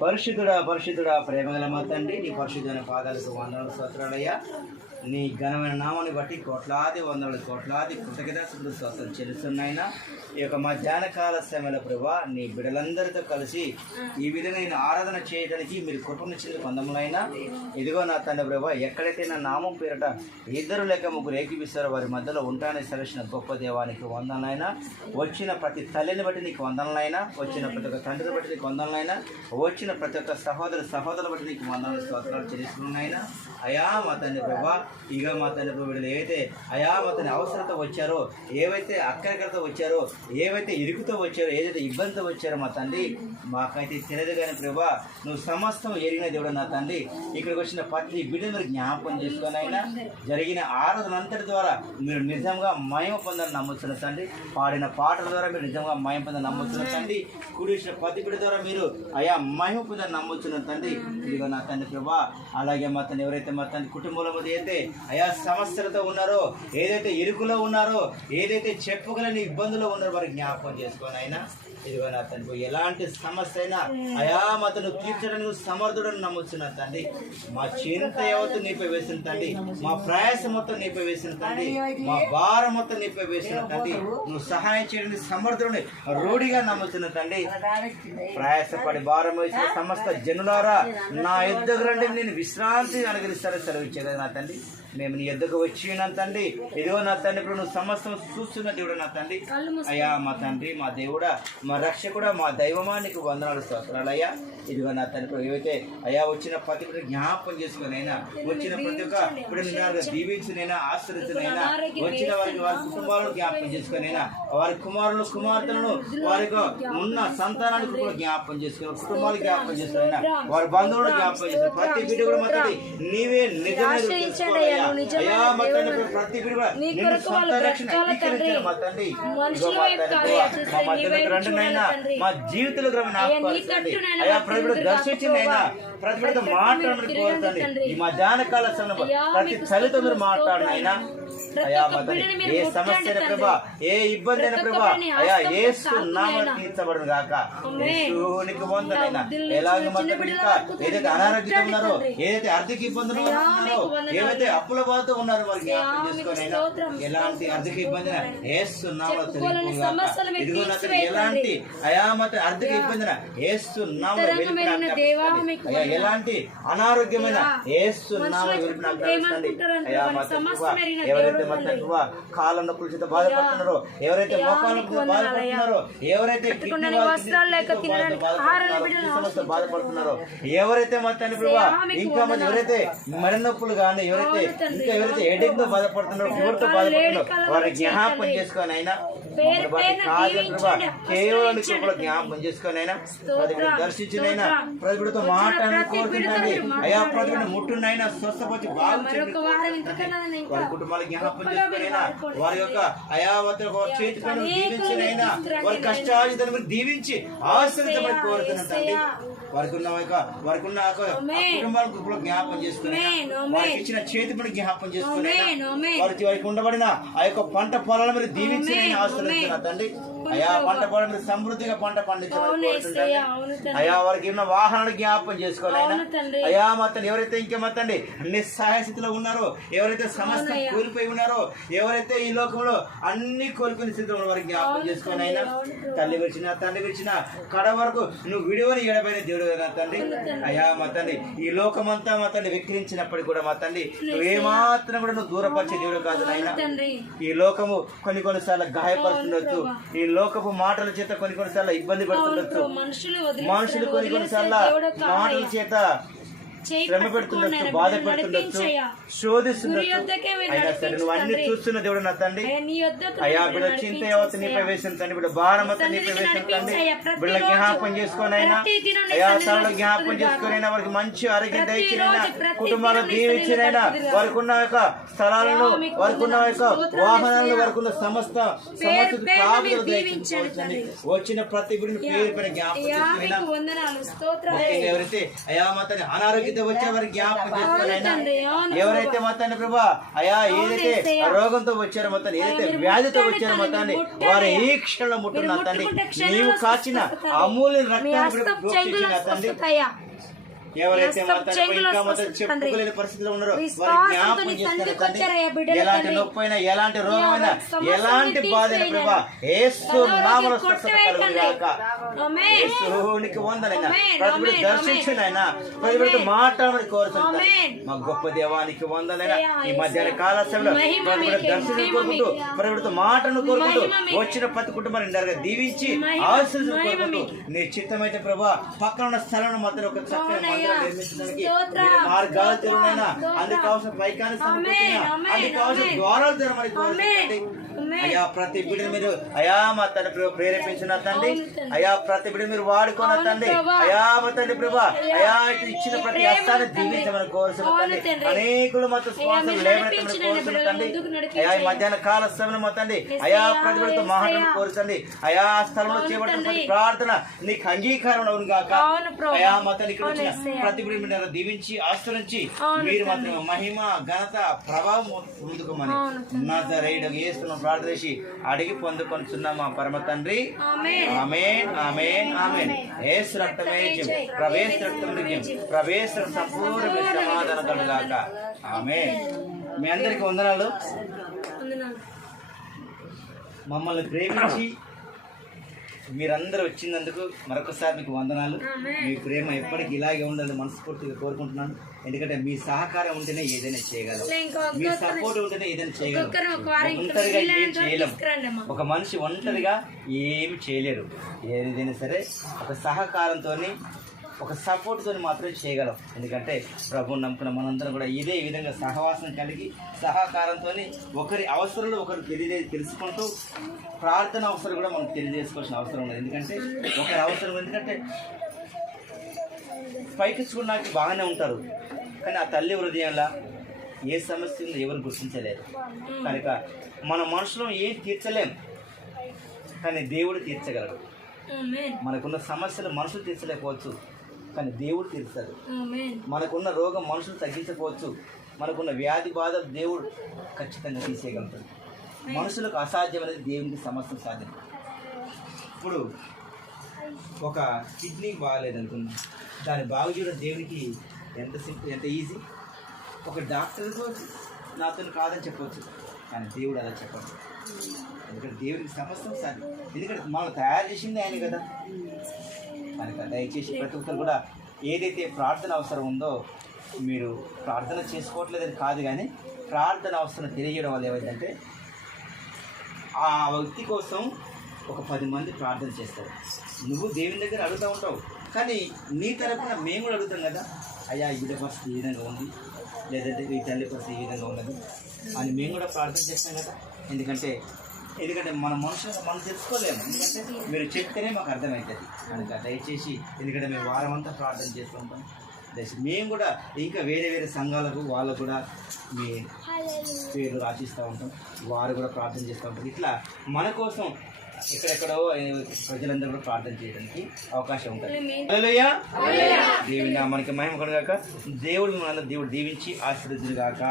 పరిశుద్ధుడా పరిశుద్ధుడా ప్రేమగల మా తండ్రి నీ పరిశుద్ధమైన పాదాలకు వందనాలు స్తోత్రాలయ్యా. నీ ఘనమైన నామాన్ని బట్టి కోట్లాది వందల కోట్లాది కృతజ్ఞతలు స్తోత్రం చెల్లిస్తున్నాయినా. ఈ యొక్క మధ్యాహ్న కాల సమయంలో ప్రభా నీ బిడ్డలందరితో కలిసి ఈ విధంగా నేను ఆరాధన చేయడానికి మీరు కృపనిచ్చింది పొందములైనా ఇదిగో నా తండ్రి ప్రభా ఎక్కడైతే నా నామం పేరట ఇద్దరు లేక ముగ్గురు ఏకీపిస్తారో వారి మధ్యలో ఉంటానే సెలసిన గొప్ప దేవానికి వందనైనా వచ్చిన ప్రతి తల్లిని బట్టి నీకు వందనలైనా. వచ్చిన ప్రతి ఒక్క తండ్రిని బట్టి నీకు వందనలైనా. వచ్చిన ప్రతి ఒక్క సహోదరు సహోదరుల బట్టి నీకు వందనాలు స్తోత్రాలు చేస్తున్నాయినా అయా మా తండ్రి ప్రభా ఇక మా తండ్రి ప్రభు వీళ్ళు ఏవైతే అయా మా తండ్రి అవసరత వచ్చారో ఏవైతే అక్కడికలతో వచ్చారో ఏవైతే ఇరుకుతో వచ్చారో ఏదైతే ఇబ్బందితో వచ్చారో మా తండ్రి మాకైతే తెలియదు కానీ ప్రభా నువ్వు సమస్తం ఎరిగిన దేవుడు నా తండ్రి. ఇక్కడికి వచ్చిన ప్రతి బిడ్డ మీరు జ్ఞాపకం చేసుకొని అయినా జరిగిన ఆరాధనంతటి ద్వారా మీరు నిజంగా మయం పొందని నమ్ముతున్న తండ్రి. పాడిన పాటల ద్వారా మీరు నిజంగా మయం పొందని నమ్ముతున్న తండ్రి. కూడిసిన ప్రతి బిడ్డ ద్వారా మీరు అయా మహిమ పొందని నమ్ముతున్న తండ్రి. ఇదిగో నా తండ్రి ప్రభా అలాగే మా తను ఎవరైతే మా తండ్రి కుటుంబంలో మంది అయితే అయా సమస్యలతో ఉన్నారో ఏదైతే ఇరుకులో ఉన్నారో ఏదైతే చెప్పుకోలేని ఇబ్బందులు ఉన్నారో వారికి జ్ఞాపకం చేసుకొని ఆయన ఇదిగో నా తండ్రి ఎలాంటి సమస్య అయినా అయామతను తీర్చడానికి సమర్థుడని నమ్ముతున్నా తండ్రి. మా చింత యావత్తు నీపై వేసిన తండ్రి. మా ప్రయాస మొత్తం నీపై వేసిన తండ్రి. మా భారం మొత్తం నీపై వేసిన తండ్రి. నువ్వు సహాయం చేయడానికి సమర్థుడిని రూఢిగా నమ్ముచున్న తండ్రి. ప్రయాసపడి భారం వేసిన సమస్త జనులారా నా యుద్ధ రండి. నేను విశ్రాంతి అనుగ్రహిస్తారని సెలవిచ్చేది నా తండ్రి. మేము నీ యుద్ధకు వచ్చి నా తండ్రి. ఇదిగో నా తండ్రి ఇప్పుడు నువ్వు సమస్తం చూస్తున్న దేవుడు నా తండ్రి. అయ్యా మా తండ్రి మా దేవుడా మా రక్షకుడా మా దైవమా నీకు వందనాలు స్తోత్రాలు అయ్యా. ఇదిగో నా తండ్రి ఏవైతే అయ్యా వచ్చిన ప్రతి బిడ్డ జ్ఞాపకం చేసుకునైనా వచ్చిన ప్రతి ఒక్క ఇప్పుడు దీవించినైనా ఆశ్రయించినైనా వచ్చిన వారికి వారి కుటుంబాలను జ్ఞాపకం చేసుకునైనా వారి కుమారులు కుమార్తెలను వారికి ఉన్న సంతానానికి కూడా జ్ఞాపకం చేసుకుని కుటుంబాలు జ్ఞాపకం చేసుకునైనా వారి బంధువులు జ్ఞాపకం చేసుకుని ప్రతి బిడ్డ కూడా మాట్లాడి నీవే నిజమైన నీ కొరకు వాళ్ళు బ్రతకాలి తండ్రి. మా మనుషుల వైపు కాదు, తండ్రి. జీవితంలో అయ్యా, ప్రతి దర్శించిందైనా కాకపోవా. ప్రతి మాట్లాడమని కోరుతండి. ఈ మధ్యాహ్న కాల సమయంలో ప్రతి చలితో మీరు స్తోత్రం, మాట్లాడినైనా మీరు ఏ సమస్య. ప్రభా ఏ ఇబ్బంది అయినా ప్రభా హస్తం ఏసు నామం. తీర్చబడును గాక. యేసునికి వందనైనా ఎలాగ వరకు తండ్రి, ఏదైతే అనారోగ్యం ముట్టండి ఉన్నారో. ఏదైతే ఆర్థిక ఇబ్బందులు ఉన్నారో. ఏవైతే అప్పుల బాధతో ఉన్నారో వారు జ్ఞాపకం చేసుకోనైనా ఎలాంటి ఆర్థిక ఇబ్బంది సమస్యలు మీరు ఇదిగో నాకు. ఎలాంటి అయా మత ఆర్థిక ఇబ్బందిన అయ్యా వందనాలు. ఎలాంటి అనారోగ్యమైన అయ్యా, ఏస్తున్నామో మనుషులు వెలుపు నాకు ఏమనుకుంటారు తెలుస్తుంది అంటే అయ్యా వారి మా సమస్య తండ్రివా, మెరిగిన ఎవరైతే తండ్రివా కాళ్ళ నొప్పుల చేత బాధపడుతున్నారో ఎవరైతే మోకాళ్ళ బాధపడుతున్నారో ఎవరైతే బాధపడుతున్నారో, ఎవరైతే మా తండ్రి ప్రభా ఇంకా మంది. ఎవరైతే మెడ నొప్పులు కానీ ఎవరైతే ఇంకా ఎవరైతే హెడేక్తో బాధపడుతున్నారో ఫీవర్తో రకాల బాధపడుతున్నారో వారి జ్ఞాపకం. చేసుకొని అయినా కేవలం కూడా. జ్ఞాపకం చేసుకొని అయినా ప్రతిబిడ్డ దర్శించినైనా కోరుతుందండి మీరు అయ్యా మాట్లాడండి. ప్రతిబిడ్డ ముట్టునైనా స్వస్థపరిచి బాగు వారి కుటుంబాల జ్ఞాపకం గొప్పగా చేసుకునైనా. వారి యొక్క అయావత చేతి పనులు అనేకులను దీవించినైనా వారి. కష్టాజితను మీరు దీవించి ఆశ్రయించమని కోరుతున్నాను తండ్రి. వారికి ఉన్న యొక్క వారికి ఉన్న. కుటుంబాల కృపలో జ్ఞాపకం చేసుకుని. వారికి ఇచ్చిన చేతి పని జ్ఞాపకం చేసుకుని. వారికి వారికి ఉండబడిన ఆ యొక్క పంట పొలాల మీరు దీవించి ఆశ్రయించిన. తండ్రి అయా. పంట పొలం మీరు సమృద్ధిగా పంట తండ్రి. అయా వారికి ఉన్న వాహనాలు జ్ఞాపకం చేసుకోవాలి. అయా మతండి ఎవరైతే ఇంకా మతండి నిస్సహాయ స్థితిలో ఉన్నారో ఎవరైతే సమస్త. కోల్పోయి ఉన్నారో ఎవరైతే ఈ లోకంలో అన్ని కోలుకునే స్థితిలో ఉన్న వారికి జ్ఞాపకం చేసుకొని తండ్రి, అయినా. తల్లి విడిచిన తండ్రి విడిచిన కడ వరకు నువ్వు విడివని ఎడబైన దేవుడు కదా తండ్రి అవును తండ్రి. అయ్యా మా తండ్రి ఈ లోకమంతా మా తండ్రి వెక్కిరించినప్పటికీ కూడా మా తండ్రి నువ్వు ఏమాత్రం కూడా నువ్వు దూరపరిచే దేవుడు కాదు నాయన ఈ లోకము కొన్ని కొన్నిసార్లు గాయపడుతుండొచ్చు అవును ఈ లోకపు మాటల చేత కొన్ని కొన్నిసార్లు ఇబ్బంది పడుతుండొచ్చు. మనుషులు కొన్ని కొన్నిసార్లు మాటల చేత పెడుతుండొచ్చు బాధ పెడుతుండొచ్చు శోధిస్తుండొచ్చు. అయినా సరే నువ్వు అన్ని చూస్తున్న దేవుడు నా తండ్రి. అయ్యా బిడ్డ చింత యావత్తు నీపై వేసిన తండ్రి బిడ్డ భారం అంతా నీపై వేసిన తండ్రి. బిడ్డ జ్ఞాపకం చేసుకోనైనా అయ్యా సార్లు చేసుకునైనా వారికి మంచి ఆరోగ్యం దయచినైనా కుటుంబాలను దీవించినైనా వారికి ఉన్న యొక్క స్థలాలను వారికి ఉన్న యొక్క వాహనాలను వారికి ఉన్న సమస్త. వచ్చిన ప్రతి బిడ్డను పేరు పైన జ్ఞాపకం ఎవరైతే అయా మాతని మీతో వచ్చే వారికి జ్ఞాపకం అవును ఎవరైతే మొత్తాన్ని ప్రభా అయా ఏదైతే. రోగంతో వచ్చారో మొత్తాన్ని ఏదైతే వ్యాధితో వచ్చారో మొత్తాన్ని. వారి ఈ క్షణంలో ముట్టున్న మీరు తండ్రి నీవు కాచిన అమూల్య రక్తాన్ని తండ్రి ఎవరైతే. చెప్పుకోలేని పరిస్థితిలో ఉన్నారో జ్ఞాపకం నీ చేస్తున్నారు సన్నిధికి తండ్రి వచ్చారయ్యా బిడ్డలు ఎలాంటి. నొప్పి అయినా ఎలాంటి రోగమైనా ఎలాంటి బాధ అయినా. ప్రభా ఏసు నామలో స్వస్థత. కలుగుగాక వందనైనా దర్శించునైనా ఆమేన్. మాట్లాడమని కోరుతున్నాను ఆమేన్. మా గొప్ప దేవానికి వందనైనా ఈ మధ్యాహ్న. కాల సమయంలో మీకే, దర్శనం కోరుకుంటూ. ప్రతిబిడ్డ మాటను కోరుకుంటూ. వచ్చిన ప్రతి కుటుంబాన్ని నిండారుగా దీవించి మీకే. నీ చిత్తమైతే ప్రభా పక్కన ఉన్న స్థలం మాత్రం ఒక చక్కని నిర్మించడానికి మార్గాలు స్తోత్రం. అందుకు సమకూర్చినా ఆమేన్, అందుకు కావాల్సిన ఆమేన్. ద్వారాలు. ఆమేన్. అయ్యా ప్రతి బిడ్డను మీరు అయా మా తండ్రి ప్రే- ప్రేరేపించిన తండ్రి. అయా ప్రతి బిడ్డ మీరు వాడుకున్న తండ్రి. అయా మా తండ్రి ప్రభా అయా ఇచ్చిన నీ ప్రతి హస్తాన్ని. దీవించమని కోరుతున్న అవును తండ్రి తండ్రి. అనేకులు అయ్యా, స్పాన్సర్ నడిపించిన కోరుతున్న తండ్రి ముందుకు. అయా ఈ మధ్యాహ్న కాల సమయం మా తండ్రి అయా ప్రతి బిడ్డతో యేసయ్యా. కోరుతండి అయా స్థలంలో తండ్రి. ప్రార్థన నీకు అంగీకారం అవును గాక ప్రభా. అయా మా తండ్రి ఇక్కడ వచ్చిన. ప్రతి బిడ్డ దీవించి ఆశ్రయించి మీరు. మాత్రం మహిమ ఘనత ప్రభావం పొందుకోమని అవును తండ్రి. నజరేయుడు యేసును ప్రార్థన చేసి అడిగి పొందుకొనిచున్నాం మా పరమ తండ్రి. ఆమేన్. ఆమేన్ ఆమేన్ ఆమేన్. యేసు రక్తమే జయం ప్రవేశ రక్తం జయం ప్రవేశ సంపూర్ణ మీ సమాధానం కలుగాక. ఆమేన్. మీ అందరికి వందనాలు. మమ్మల్ని ప్రేమించి మీరందరూ వచ్చినందుకు మరొకసారి మీకు వందనాలు. మీ ప్రేమ ఎప్పటికీ ఇలాగే ఉండాలని మనస్ఫూర్తిగా కోరుకుంటున్నాను. ఎందుకంటే మీ సహకారం ఉంటేనే ఏదైనా చేయగలం. మీ సపోర్ట్ ఉంటేనే ఏదైనా చేయగలం. ఒంటరిగా ఏం చేయలేం. ఒక మనిషి ఒంటరిగా ఏమి చేయలేరు. ఏదైనా సరే ఒక సహకారంతో ఒక సపోర్ట్తో మాత్రమే చేయగలం. ఎందుకంటే ప్రభుని నమ్ముకున్న మనందరం కూడా ఇదే విధంగా సహవాసం కలిగి సహకారంతో ఒకరి అవసరాలు ఒకరు తెలియజే తెలుసుకుంటూ ప్రార్థన అవసరం కూడా మనం తెలియజేసుకోవాల్సిన అవసరం ఉంది ఎందుకంటే ఒకరి అవసరం ఎందుకంటే పైకి చూడడానికి బాగానే ఉంటారు. కానీ ఆ తల్లి హృదయంలో ఏ సమస్య ఉందో ఎవరు గుర్తించలేరు. కనుక మన మనుషులు ఏం తీర్చలేం. కానీ దేవుడు తీర్చగలడు. మనకున్న సమస్యలు మనుషులు తీర్చలేకపోవచ్చు. కానీ దేవుడు ఆమేన్. మనకున్న రోగం మనుషులు తగ్గించకపోవచ్చు. మనకున్న వ్యాధి బాధ దేవుడు ఖచ్చితంగా తీసేయగలుగుతాడు. మనుషులకు అసాధ్యం అనేది దేవునికి సమస్తం సాధ్యం. ఇప్పుడు ఒక కిడ్నీ బాగాలేదు అనుకుందాం దాన్ని బాగు చేయడం దేవునికి ఎంత సింపుల్ ఎంత ఈజీ ఒక డాక్టర్కు నాతో కాదని చెప్పొచ్చు కానీ దేవుడు అలా చెప్పడు. ఎందుకంటే దేవునికి సమస్తం సాధ్యం. ఎందుకంటే మనం తయారు చేసింది ఆయన కదా. కనుక దయచేసి ప్రతి ఒక్కరు కూడా ఏదైతే ప్రార్థన అవసరం ఉందో మీరు ప్రార్థన చేసుకోవట్లేదని కాదు కానీ ప్రార్థన అవసరం తెలియజేయడం వల్ల ఏమైందంటే ఆ వ్యక్తి కోసం ఒక పది మంది ప్రార్థన చేస్తారు. నువ్వు దేవుని దగ్గర అడుగుతూ ఉంటావు. కానీ నీ తరపున మేము కూడా అడుగుతాం కదా అయ్యా ఈ పరిస్థితి ఈ విధంగా ఉంది. లేదంటే ఈ తల్లి పరిస్థితి ఈ విధంగా ఉన్నది అని మేము కూడా ప్రార్థన చేస్తాం కదా. ఎందుకంటే ఎందుకంటే మన మనుషులు మనం తెలుసుకోలేము ఎందుకంటే మీరు చెప్తేనే మాకు అర్థమవుతుంది. కనుక దయచేసి ఎందుకంటే మేము వారం అంతా ప్రార్థన చేస్తూ ఉంటాం. దయచేసి మేము కూడా ఇంకా వేరే వేరే సంఘాలకు వాళ్ళకు కూడా మీ పేర్లు రాసిస్తూ ఉంటాం. వారు కూడా ప్రార్థన చేస్తూ ఉంటారు ఇట్లా మన కోసం ఎక్కడెక్కడో ప్రజలందరూ కూడా ప్రార్థన చేయడానికి అవకాశం ఉంటుంది. దేవుని నామానికి మహిమ కలుగాక. దేవుడు మన దేవుడు దీవించి ఆశీర్వదించుగాక